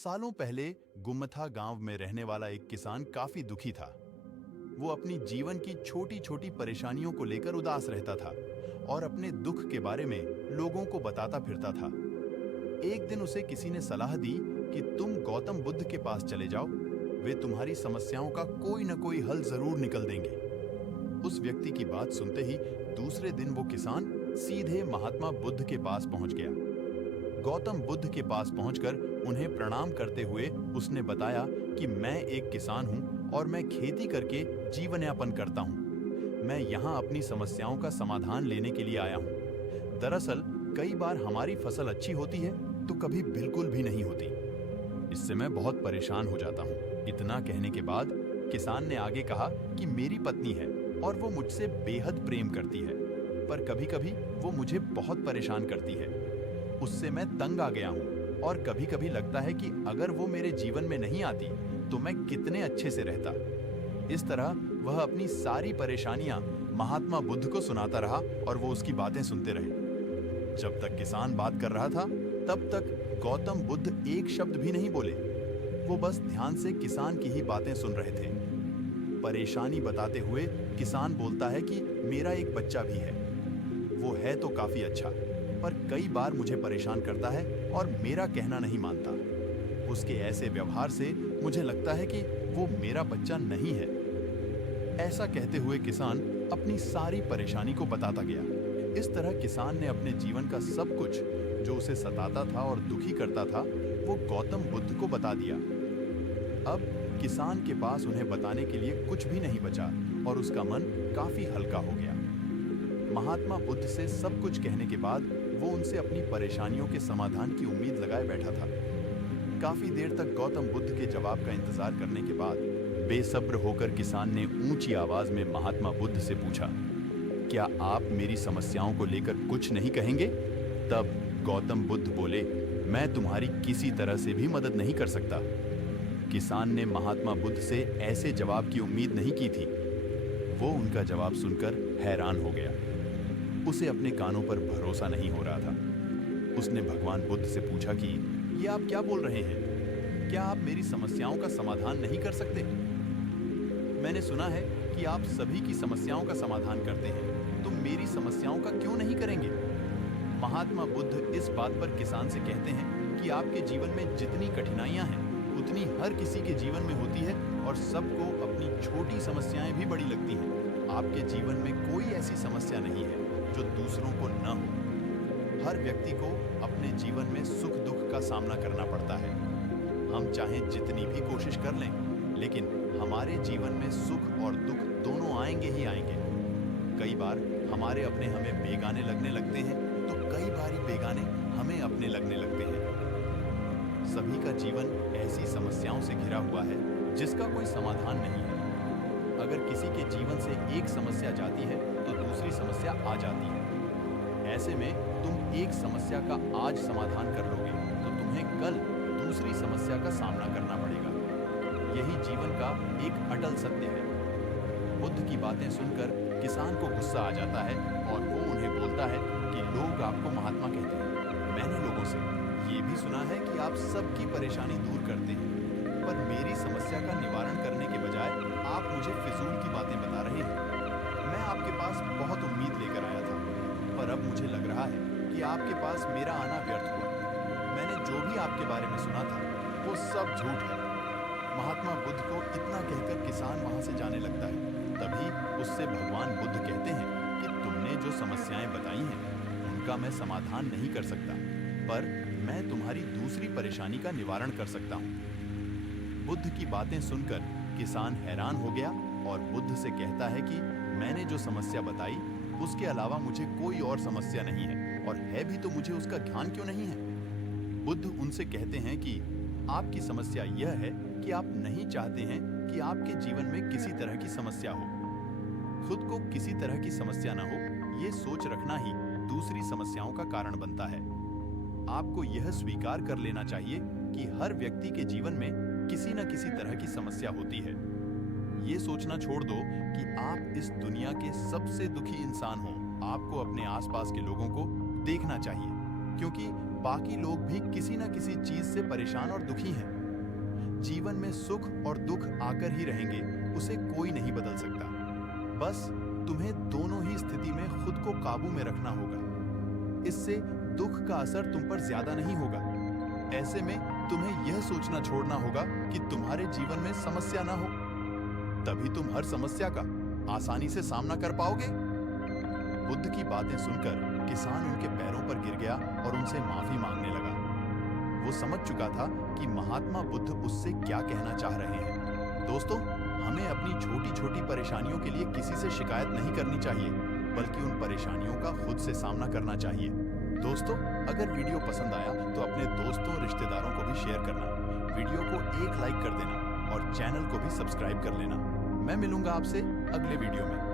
सालों पहले गुमथा गांव में रहने वाला एक किसान काफी दुखी था। वो अपनी जीवन की छोटी छोटी परेशानियों को लेकर उदास रहता था और अपने दुख के बारे में लोगों को बताता फिरता था। एक दिन उसे किसी ने सलाह दी कि तुम गौतम बुद्ध के पास चले जाओ, वे तुम्हारी समस्याओं का कोई न कोई हल जरूर निकल देंगे। उस व्यक्ति की बात सुनते ही दूसरे दिन वो किसान सीधे महात्मा बुद्ध के पास पहुंच गया। गौतम बुद्ध के पास पहुंचकर उन्हें प्रणाम करते हुए उसने बताया कि मैं एक किसान हूं और मैं खेती करके जीवन यापन करता हूं। मैं यहां अपनी समस्याओं का समाधान लेने के लिए आया हूं। दरअसल कई बार हमारी फसल अच्छी होती है तो कभी बिल्कुल भी नहीं होती। इससे मैं बहुत परेशान हो जाता हूं। इतना कहने के बाद किसान ने आगे कहा कि मेरी पत्नी है और वो मुझसे बेहद प्रेम करती है, पर कभी-कभी वो मुझे बहुत परेशान करती है। उससे मैं तंग आ गया हूँ और कभी-कभी लगता है कि अगर वो मेरे जीवन में नहीं आती तो मैं कितने अच्छे से रहता। इस तरह वह अपनी सारी परेशानियां महात्मा बुद्ध को सुनाता रहा और वो उसकी बातें सुनते रहे। जब तक किसान बात कर रहा था तब तक गौतम बुद्ध एक शब्द भी नहीं बोले। वो बस ध्यान से किसान की ही बातें सुन रहे थे। परेशानी बताते हुए किसान बोलता है कि मेरा एक बच्चा भी है। वो है तो काफी अच्छा, पर कई बार मुझे परेशान करता है और मेरा कहना नहीं मानता। उसके ऐसे व्यवहार से मुझे लगता है कि वो मेरा बच्चा नहीं है। ऐसा कहते हुए किसान अपनी सारी परेशानी को बताता गया। इस तरह किसान ने अपने जीवन का सब कुछ जो उसे सताता था और दुखी करता था वो गौतम बुद्ध को बता दिया। अब किसान के पास उन्हें बताने के लिए कुछ भी नहीं बचा और उसका मन काफी हल्का हो गया। महात्मा बुद्ध से सब कुछ कहने के बाद वो उनसे अपनी परेशानियों के समाधान की उम्मीद लगाए बैठा था। काफी देर तक गौतम बुद्ध के जवाब का इंतजार करने के बाद बेसब्र होकर किसान ने ऊंची आवाज में महात्मा बुद्ध से पूछा, क्या आप मेरी समस्याओं को लेकर कुछ नहीं कहेंगे? तब गौतम बुद्ध बोले, मैं तुम्हारी किसी तरह से भी मदद नहीं कर सकता। किसान ने महात्मा बुद्ध से ऐसे जवाब की उम्मीद नहीं की थी। वो उनका जवाब सुनकर हैरान हो गया। उसे अपने कानों पर भरोसा नहीं हो रहा था। उसने भगवान बुद्ध से पूछा कि ये आप क्या बोल रहे हैं? क्या आप मेरी समस्याओं का समाधान नहीं कर सकते? मैंने सुना है कि आप सभी की समस्याओं का समाधान करते हैं, तो मेरी समस्याओं का क्यों नहीं करेंगे? महात्मा बुद्ध इस बात पर किसान से कहते हैं कि आपके जीवन में जितनी कठिनाइयां हैं उतनी हर किसी के जीवन में होती है और सबको अपनी छोटी समस्याएं भी बड़ी लगती हैं। आपके जीवन में कोई ऐसी समस्या नहीं है जो दूसरों को न हो। हर व्यक्ति को अपने जीवन में सुख दुख का सामना करना पड़ता है। हम चाहे जितनी भी कोशिश कर लें, लेकिन हमारे जीवन में सुख और दुख दोनों आएंगे ही आएंगे। कई बार हमारे अपने हमें बेगाने लगने लगते हैं तो कई बार बेगाने हमें अपने लगने लगते हैं। सभी का जीवन ऐसी समस्याओं से घिरा हुआ है जिसका कोई समाधान नहीं है। अगर किसी के जीवन से एक समस्या जाती है तो दूसरी समस्या आ जाती है। ऐसे में तुम एक समस्या का आज समाधान कर लोगे तो तुम्हें कल दूसरी समस्या का सामना करना पड़ेगा। यही जीवन का एक अटल सत्य है। बुद्ध की बातें सुनकर किसान को गुस्सा आ जाता है और वो उन्हें बोलता है कि लोग आपको महात्मा कहते हैं। मैंने लोगों से ये भी सुना है कि आप सबकी परेशानी दूर करते हैं, पर मेरी समस्या का निवारण करने के बजाय आप मुझे फिजूल की बातें बता रहे हैं। मैं आपके पास बहुत उम्मीद लेकर आया था, पर अब मुझे लग रहा है कि आपके पास मेरा आना व्यर्थ हुआ। मैंने जो भी आपके बारे में सुना था वो सब झूठ है। महात्मा बुद्ध को इतना कहकर किसान वहां से जाने लगता है। तभी उससे भगवान बुद्ध कहते हैं कि तुमने जो समस्याएं बताई हैं उनका मैं समाधान नहीं कर सकता, पर मैं तुम्हारी दूसरी परेशानी का निवारण कर सकता हूँ। बुद्ध की बातें सुनकर किसान हैरान हो गया और बुद्ध से कहता है कि मैंने जो समस्या बताई उसके अलावा मुझे कोई और समस्या नहीं है, और है भी तो मुझे उसका ध्यान क्यों नहीं है? बुद्ध उनसे कहते हैं कि आपकी समस्या यह है कि आप नहीं चाहते हैं कि आपके जीवन में किसी तरह की समस्या हो। खुद को किसी तरह की समस्या ना हो, ये सोच रखना ही दूसरी समस्याओं का कारण बनता है। आपको यह स्वीकार कर लेना चाहिए कि हर व्यक्ति के जीवन में किसी न किसी तरह की समस्या होती है। ये सोचना छोड़ दो कि आप इस दुनिया के सबसे दुखी इंसान हो। आपको अपने आसपास के लोगों को देखना चाहिए, क्योंकि बाकी लोग भी किसी न किसी चीज से परेशान और दुखी हैं। जीवन में सुख और दुख आकर ही रहेंगे, उसे कोई नहीं बदल सकता। बस तुम्हें दोनों ही स्थिति में खुद को काबू में रखना होगा। इससे दुख का असर तुम पर ज्यादा नहीं होगा। ऐसे में तुम्हें यह सोचना छोड़ना होगा कि तुम्हारे जीवन में समस्या ना हो, तभी तुम हर समस्या का आसानी से सामना कर पाओगे। बुद्ध की बातें सुनकर किसान उनके पैरों पर गिर गया और उनसे माफी मांगने लगा। वो समझ चुका था कि महात्मा बुद्ध उससे क्या कहना चाह रहे हैं। दोस्तों, हमें अपनी छोटी छोटी परेशानियों के लिए किसी से शिकायत नहीं करनी चाहिए, बल्कि उन परेशानियों का खुद से सामना करना चाहिए। दोस्तों, अगर वीडियो पसंद आया तो अपने दोस्तों और रिश्तेदारों को भी शेयर करना, वीडियो को एक लाइक कर देना और चैनल को भी सब्सक्राइब कर लेना। मैं मिलूंगा आपसे अगले वीडियो में।